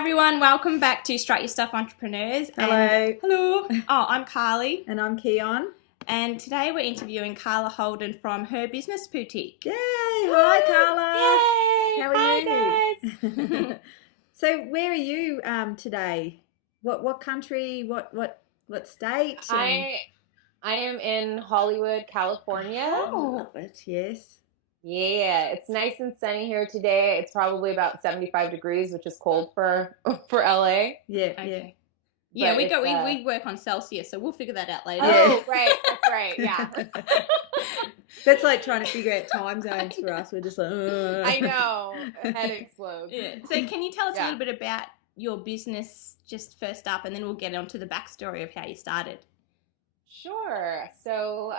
everyone, welcome back to Strut Your Stuff Entrepreneurs. Hello. Hello. Oh, I'm Carly. And I'm Keon. And today we're interviewing Carla Holden from Her Business Boutique. Yay! Hi, Carla. Yay! How are you? Guys. So where are you today? What country? What state? I am in Hollywood, California. Oh, love it. Yes. Yeah, it's nice and sunny here today. It's probably about 75 degrees, which is cold for LA. Yeah. Okay. Yeah, But we work on Celsius, so we'll figure that out later. Oh, right. That's right. Yeah. That's like trying to figure out time zones for us. We're just like, I know. Head explodes. Yeah. So can you tell us a little bit about your business just first up, and then we'll get onto the backstory of how you started? Sure. So,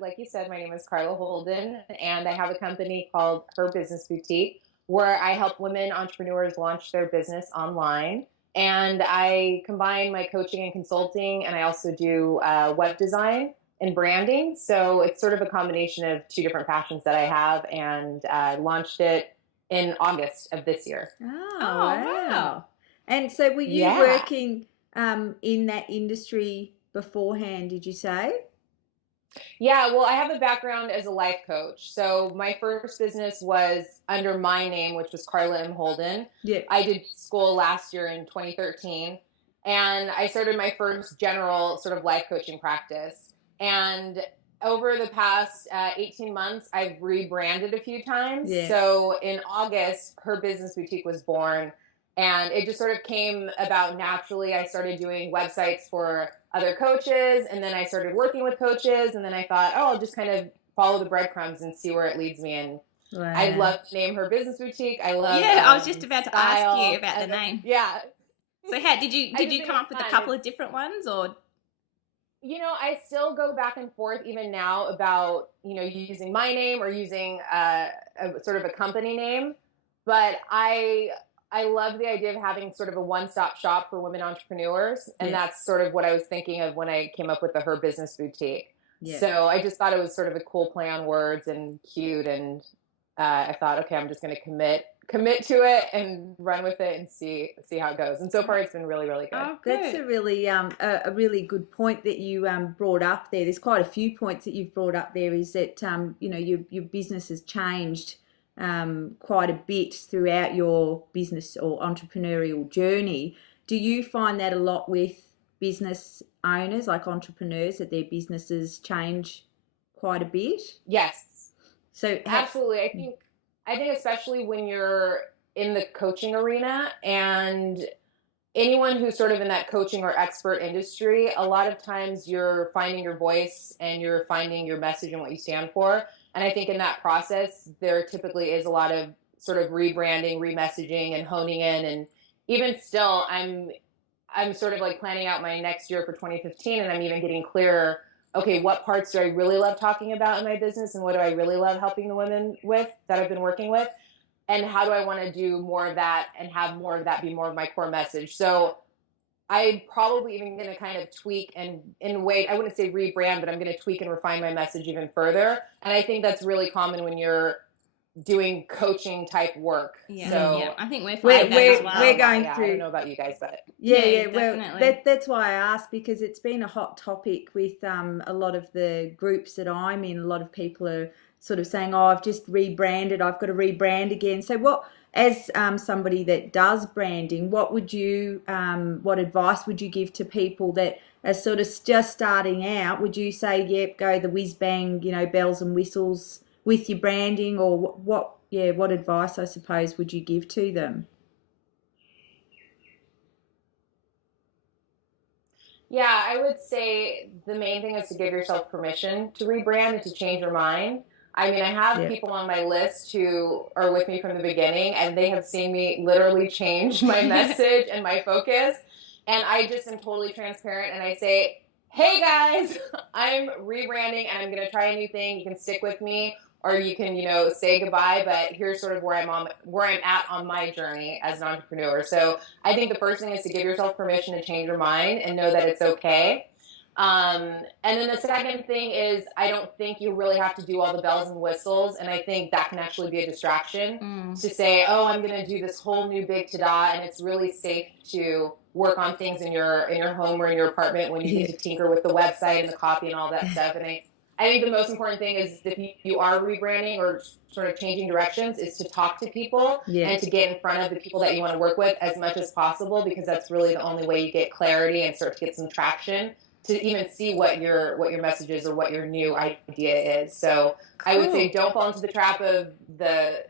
like you said, my name is Carla Holden, and I have a company called Her Business Boutique, where I help women entrepreneurs launch their business online. And I combine my coaching and consulting, and I also do web design and branding. So it's sort of a combination of two different passions that I have, and launched it in August of this year. Oh, wow. wow. And so were you working in that industry beforehand, did you say? Yeah, well, I have a background as a life coach. So my first business was under my name, which was Carla M. Holden. Yeah. I did school last year in 2013, and I started my first general sort of life coaching practice. And over the past 18 months, I've rebranded a few times. Yeah. So in August, Her Business Boutique was born. And it just sort of came about naturally. I started doing websites for other coaches, and then I started working with coaches, and then I thought, oh, I'll just kind of follow the breadcrumbs and see where it leads me. And Wow. I love to name Her Business Boutique. I love I was just about to style. ask you about the name. Yeah. So how did you come up with a couple of different ones, or? You know, I still go back and forth even now about, using my name or using a sort of a company name, but I love the idea of having sort of a one-stop shop for women entrepreneurs, and that's sort of what I was thinking of when I came up with the Her Business Boutique. Yeah. So I just thought it was sort of a cool play on words and cute, and I thought, okay, I'm just going to commit to it and run with it and see how it goes. And so far, it's been really, really good. Oh, good. That's a really good point that you brought up there. There's quite a few points that you've brought up there. Is that your business has changed quite a bit throughout your business or entrepreneurial journey. Do you find that a lot with business owners, like entrepreneurs, that their businesses change quite a bit? Yes. So absolutely. I think especially when you're in the coaching arena, and anyone who's sort of in that coaching or expert industry, a lot of times you're finding your voice and you're finding your message and what you stand for. And I think in that process, there typically is a lot of sort of rebranding, remessaging, and honing in. And even still, I'm sort of like planning out my next year for 2015, and I'm even getting clearer. Okay, what parts do I really love talking about in my business, and what do I really love helping the women with that I've been working with? And how do I want to do more of that and have more of that be more of my core message? So I'm probably even going to kind of tweak and in a way, I wouldn't say rebrand, but I'm going to tweak and refine my message even further. And I think that's really common when you're doing coaching type work. Yeah. So yeah. I think we're finding that as well. We're going through. I don't know about you guys, but well, that's why I asked, because it's been a hot topic with a lot of the groups that I'm in. A lot of people are sort of saying, "Oh, I've just rebranded. I've got to rebrand again." So what? As somebody that does branding, what advice would you give to people that are sort of just starting out? Would you say, yep, go the whiz bang, bells and whistles with your branding, or what advice, I suppose, would you give to them? Yeah, I would say the main thing is to give yourself permission to rebrand and to change your mind. I mean, I have people on my list who are with me from the beginning, and they have seen me literally change my message and my focus. And I just am totally transparent, and I say, hey guys, I'm rebranding and I'm going to try a new thing. You can stick with me, or you can, say goodbye, but here's sort of where I'm at on my journey as an entrepreneur. So I think the first thing is to give yourself permission to change your mind and know that it's okay. And then the second thing is, I don't think you really have to do all the bells and whistles. And I think that can actually be a distraction to say, oh, I'm going to do this whole new big ta-da. And it's really safe to work on things in your home or in your apartment when you need to tinker with the website and the copy and all that stuff. And I think the most important thing is if you are rebranding or sort of changing directions is to talk to people and to get in front of the people that you want to work with as much as possible, because that's really the only way you get clarity and start to get some traction to even see what your message is or what your new idea is. So cool. I would say don't fall into the trap of the,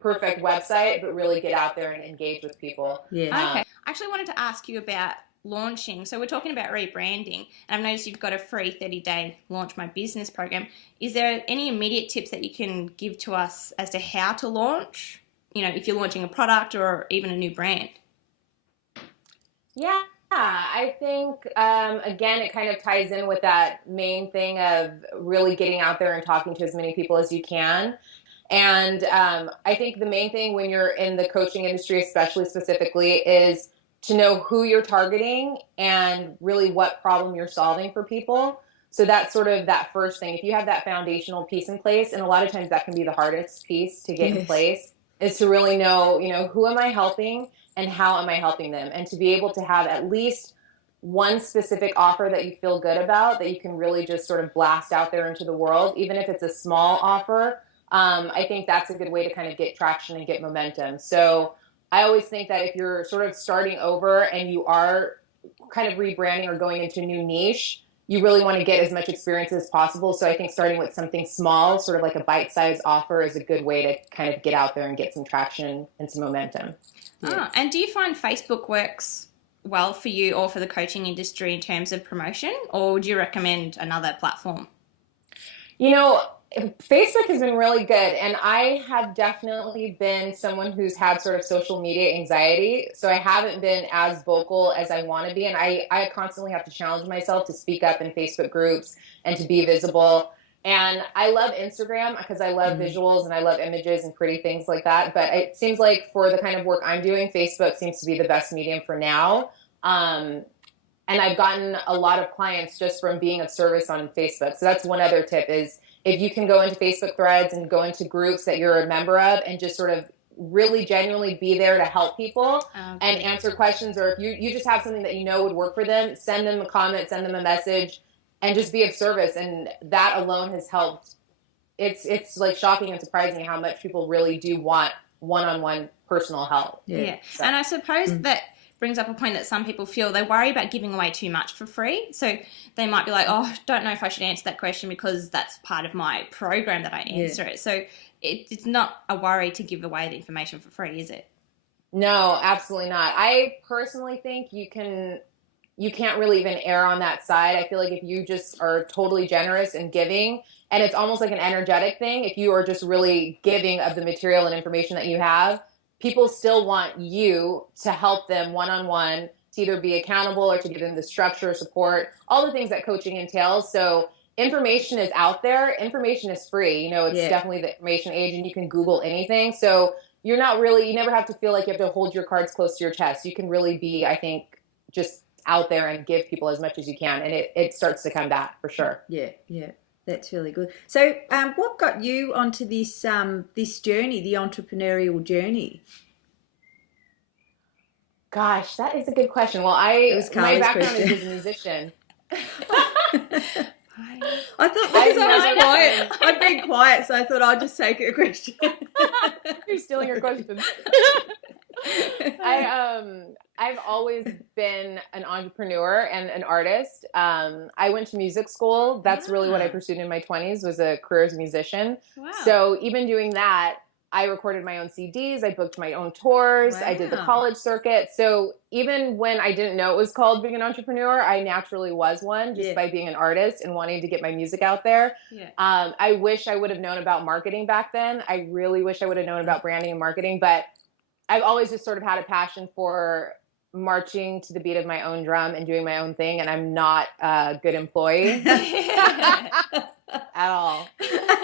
perfect website, but really get out there and engage with people. Yeah. Okay. I actually wanted to ask you about launching. So we're talking about rebranding, and I've noticed you've got a free 30-day Launch My Business program. Is there any immediate tips that you can give to us as to how to launch, if you're launching a product or even a new brand? Yeah, I think, again, it kind of ties in with that main thing of really getting out there and talking to as many people as you can. And I think the main thing when you're in the coaching industry, especially specifically, is to know who you're targeting and really what problem you're solving for people. So that's sort of that first thing. If you have that foundational piece in place, and a lot of times that can be the hardest piece to get in place, is to really know, who am I helping and how am I helping them? And to be able to have at least one specific offer that you feel good about, that you can really just sort of blast out there into the world, even if it's a small offer. I think that's a good way to kind of get traction and get momentum. So I always think that if you're sort of starting over and you are kind of rebranding or going into a new niche, you really want to get as much experience as possible. So I think starting with something small, sort of like a bite-sized offer, is a good way to kind of get out there and get some traction and some momentum. Yeah. And do you find Facebook works well for you or for the coaching industry in terms of promotion, or would you recommend another platform? Facebook has been really good, and I have definitely been someone who's had sort of social media anxiety, so I haven't been as vocal as I want to be, and I constantly have to challenge myself to speak up in Facebook groups and to be visible. And I love Instagram because I love visuals and I love images and pretty things like that, but it seems like for the kind of work I'm doing, Facebook seems to be the best medium for now. And I've gotten a lot of clients just from being of service on Facebook. So that's one other tip is, if you can go into Facebook threads and go into groups that you're a member of and just sort of really genuinely be there to help people and answer questions, or if you just have something that would work for them, send them a comment, send them a message, and just be of service. And that alone has helped. It's like shocking and surprising how much people really do want one-on-one personal help. Yeah. So. And I suppose that brings up a point that some people feel they worry about giving away too much for free. So they might be like, oh, don't know if I should answer that question because that's part of my program that I answer it. So it's not a worry to give away the information for free, is it? No, absolutely not. I personally think you can't really even err on that side. I feel like if you just are totally generous and giving, and it's almost like an energetic thing, if you are just really giving of the material and information that you have, people still want you to help them one-on-one, to either be accountable or to give them the structure, support, all the things that coaching entails. So information is out there. Information is free. It's definitely the information age, and you can Google anything. So you never have to feel like you have to hold your cards close to your chest. You can really be, I think, just out there and give people as much as you can. And it starts to come back for sure. Yeah. That's really good. So what got you onto this this journey, the entrepreneurial journey? Gosh, that is a good question. Well, my background is as a musician. I thought because I was quiet, I'd been quiet, so I thought I'd just take a question. You're stealing your question. I've always been an entrepreneur and an artist. I went to music school. That's really what I pursued in my 20s, was a career as a musician. Wow. So even doing that, I recorded my own CDs. I booked my own tours. Wow. I did the college circuit. So even when I didn't know it was called being an entrepreneur, I naturally was one just by being an artist and wanting to get my music out there. Yeah. I wish I would have known about marketing back then. I really wish I would have known about branding and marketing, but I've always just sort of had a passion for marching to the beat of my own drum and doing my own thing, and I'm not a good employee at all.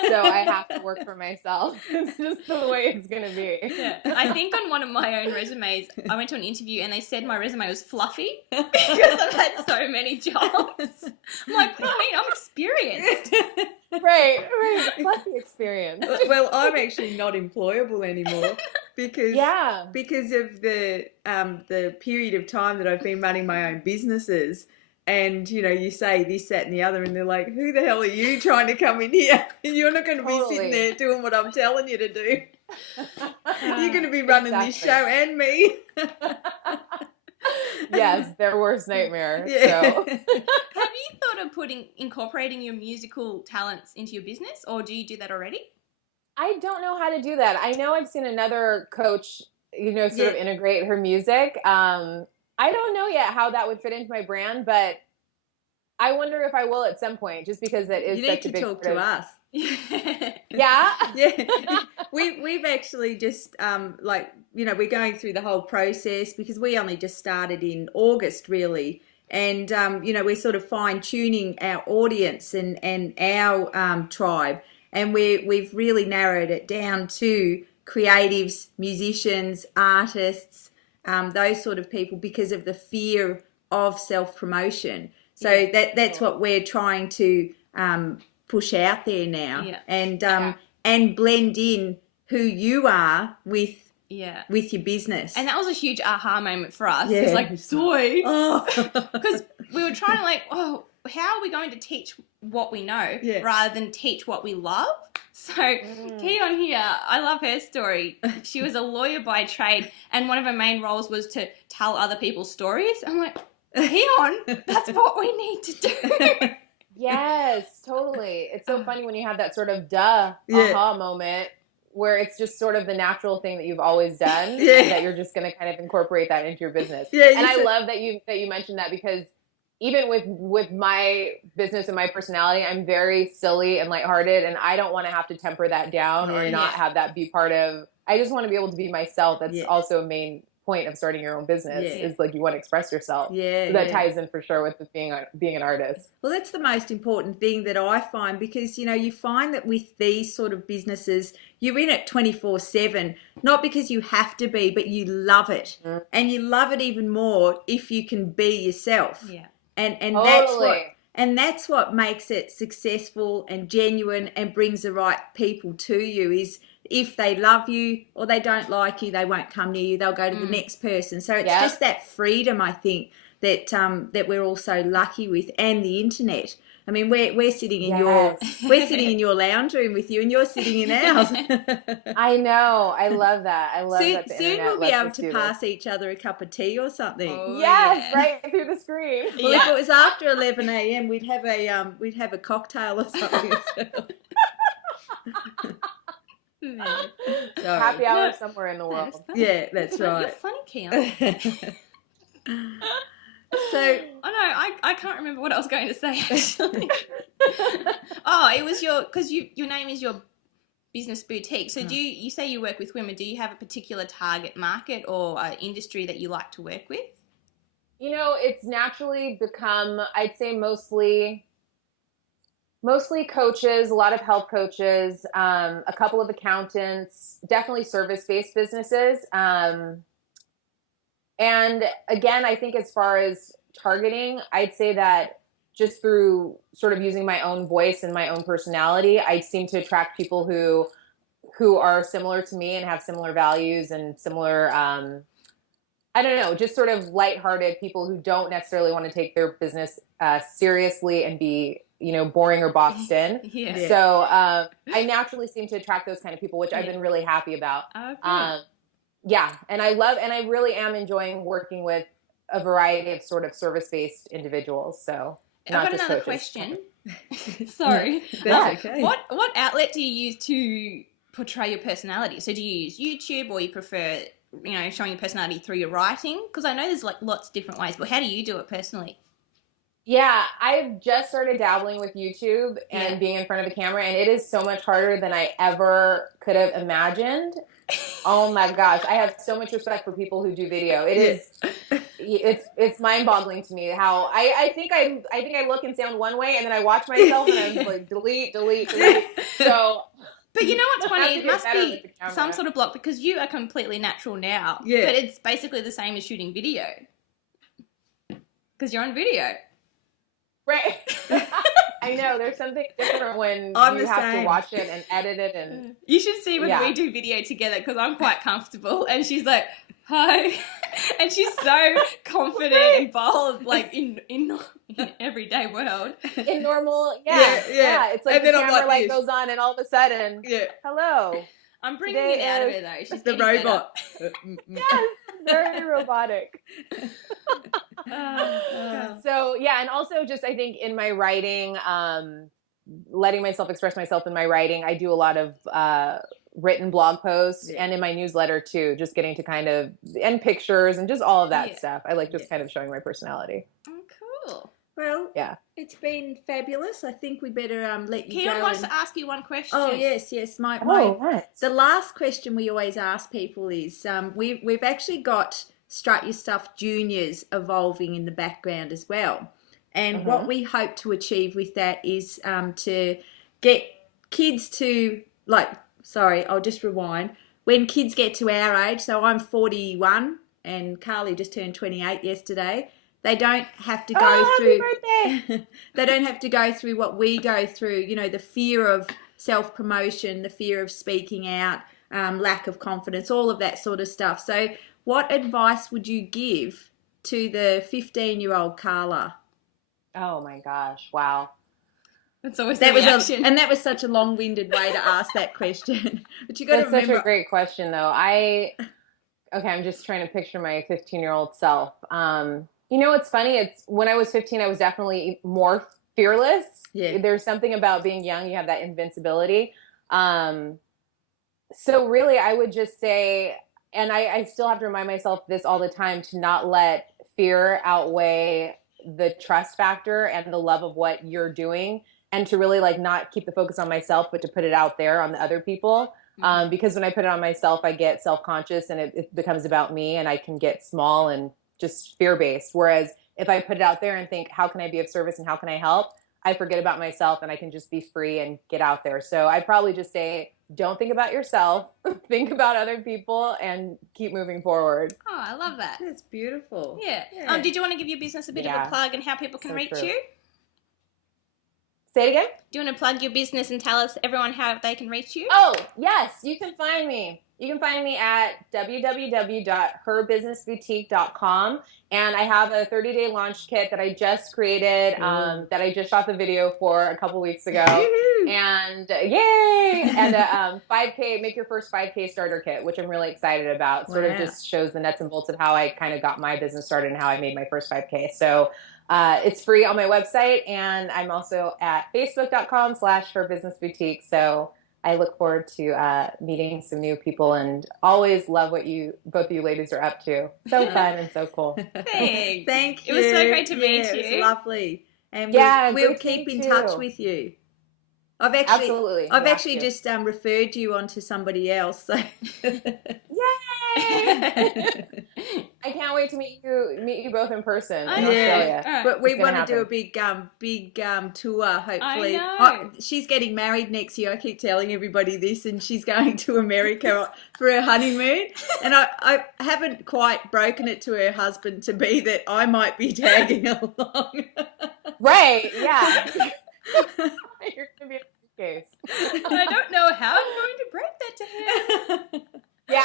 So I have to work for myself. It's just the way it's going to be. Yeah. I think on one of my own resumes, I went to an interview and they said my resume was fluffy because I've had so many jobs. I'm like, what do you mean? I'm experienced. Right. Fluffy experience. Well, I'm actually not employable anymore because of the period of time that I've been running my own businesses. And, you know, you say this, that, and the other, and they're like, who the hell are you trying to come in here? You're not going to be sitting there doing what I'm telling you to do. You're going to be running this show and me. Yes, their worst nightmare. Yeah. So. Have you thought of incorporating your musical talents into your business, or do you do that already? I don't know how to do that. I know I've seen another coach, you know, sort of integrate her music. I don't know yet how that would fit into my brand, but I wonder if I will at some point, just because that is such a big talk to us. Yeah. We've actually just we're going through the whole process because we only just started in August really, and we're sort of fine tuning our audience and our tribe, and we've really narrowed it down to creatives, musicians, artists, those sort of people, because of the fear of self-promotion. So that's what we're trying to push out there now, and blend in who you are with your business. And that was a huge aha moment for us. Yeah. It's like, because we were trying to how are we going to teach what we know rather than teach what we love? So Keon here, I love her story. She was a lawyer by trade, and one of her main roles was to tell other people's stories. I'm like, Keon, that's what we need to do. Yes, totally. It's so funny when you have that sort of aha moment where it's just sort of the natural thing that you've always done, and that you're just going to kind of incorporate that into your business. And I love that you mentioned that, because even with my business and my personality, I'm very silly and lighthearted, and I don't want to have to temper that down or not have that be part of. I just want to be able to be myself. That's also a main point of starting your own business, is like you want to express yourself. So that ties in for sure with being an artist. Well, that's the most important thing that I find, because you find that with these sort of businesses, you're in it 24/7, not because you have to be, but you love it, and you love it even more if you can be yourself. And totally. that's what makes it successful and genuine and brings the right people to you. Is if they love you or they don't like you, they won't come near you. They'll go to the next person. So it's just that freedom, I think, that we're all so lucky with, and the internet. I mean, we're sitting in your lounge room with you, and you're sitting in ours. I know. I love that. I love that. Soon we'll be able to pass each other a cup of tea or something. Right through the screen. Well, if it was after 11 a.m., we'd have a cocktail or something. Happy hour somewhere in the world. Yeah, that's right. You're funny, Keon. So, I can't remember what I was going to say actually. It was because your name is your business boutique. So do you say you work with women? Do you have a particular target market or industry that you like to work with? It's naturally become, I'd say, mostly coaches, a lot of health coaches, a couple of accountants, definitely service-based businesses. And again, I think as far as targeting, I'd say that just through sort of using my own voice and my own personality, I seem to attract people who are similar to me and have similar values and similar, I don't know, just sort of lighthearted people who don't necessarily want to take their business seriously and be, boring or boxed in. So I naturally seem to attract those kind of people, which I've been really happy about. Okay. And I really am enjoying working with a variety of sort of service-based individuals. So I've got another question. Sorry. That's okay. What outlet do you use to portray your personality? So do you use YouTube, or you prefer, showing your personality through your writing? Because I know there's like lots of different ways, but how do you do it personally? Yeah, I've just started dabbling with YouTube and being in front of a camera, and it is so much harder than I ever could have imagined. Oh my gosh, I have so much respect for people who do video. It's mind-boggling to me how I think I look and sound one way, and then I watch myself and I'm like delete. So, but you know what's funny? It must be some sort of block because you are completely natural now. Yeah. But it's basically the same as shooting video because you're on video. Right. I know there's something different when you have to watch it and edit it, and you should see when we do video together because I'm quite comfortable and she's like, hi, and she's so confident and bold, like in everyday world. In normal, yeah. It's like the camera light goes on and all of a sudden, hello. I'm bringing it out of her though. She's the robot. Yes, very robotic. So yeah, and also just I think in my writing, letting myself express myself in my writing, I do a lot of written blog posts and in my newsletter too, just getting to kind of, and pictures and just all of that stuff. I like just kind of showing my personality. Oh, cool. Well, it's been fabulous. I think we better let you go. Keon wants to ask you one question. Oh, yes. The last question we always ask people is, we've actually got Strut Your Stuff Juniors evolving in the background as well. And what we hope to achieve with that is to get kids to, I'll just rewind. When kids get to our age, so I'm 41 and Carly just turned 28 yesterday, they don't have to go through they don't have to go through what we go through, you know, the fear of self-promotion, the fear of speaking out, lack of confidence, all of that sort of stuff. So what advice would you give to the 15-year-old Carla? Oh my gosh, wow. That's always the reaction. And that was such a long-winded way to ask that question. But you got to remember. That's such a great question though. I'm just trying to picture my 15-year-old self. You know, what's funny? It's when I was 15, I was definitely more fearless. Yeah. There's something about being young. You have that invincibility. So really, I would just say, and I still have to remind myself this all the time, to not let fear outweigh the trust factor and the love of what you're doing, and to really not keep the focus on myself, but to put it out there on the other people. Because when I put it on myself, I get self-conscious and it becomes about me, and I can get small and just fear-based. Whereas if I put it out there and think, how can I be of service and how can I help? I forget about myself and I can just be free and get out there. So I probably just say, don't think about yourself, think about other people and keep moving forward. Oh, I love that. That's beautiful. Yeah. Did you want to give your business a bit of a plug and how people can reach you? Say it again? Do you want to plug your business and tell us, everyone, how they can reach you? Oh, yes. You can find me. You can find me at www.herbusinessboutique.com. And I have a 30-day launch kit that I just created, that I just shot the video for a couple weeks ago. And yay! And a 5K, make your first 5K starter kit, which I'm really excited about. Sort of just shows the nuts and bolts of how I kind of got my business started and how I made my first 5K. So it's free on my website. And I'm also at facebook.com/herbusinessboutique. So I look forward to meeting some new people and always love what both of you ladies are up to. So fun and so cool. Thanks. Thank you. It was so great to meet you. It was lovely. And we'll keep in touch with you. I've actually just referred you on to somebody else. So. Yay! I can't wait to meet you both in person in Australia. Right. But we want to do a big tour, hopefully. I know. She's getting married next year. I keep telling everybody this, and she's going to America for her honeymoon. And I haven't quite broken it to her husband to be that I might be tagging along. Right, yeah. You're going to be a case. And I don't know how I'm going to break that to him. Yeah.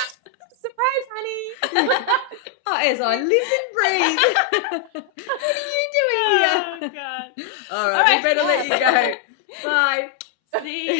Surprise, honey. As I live and breathe. What are you doing here? Oh, God. All right, we better let you go. Bye. See ya.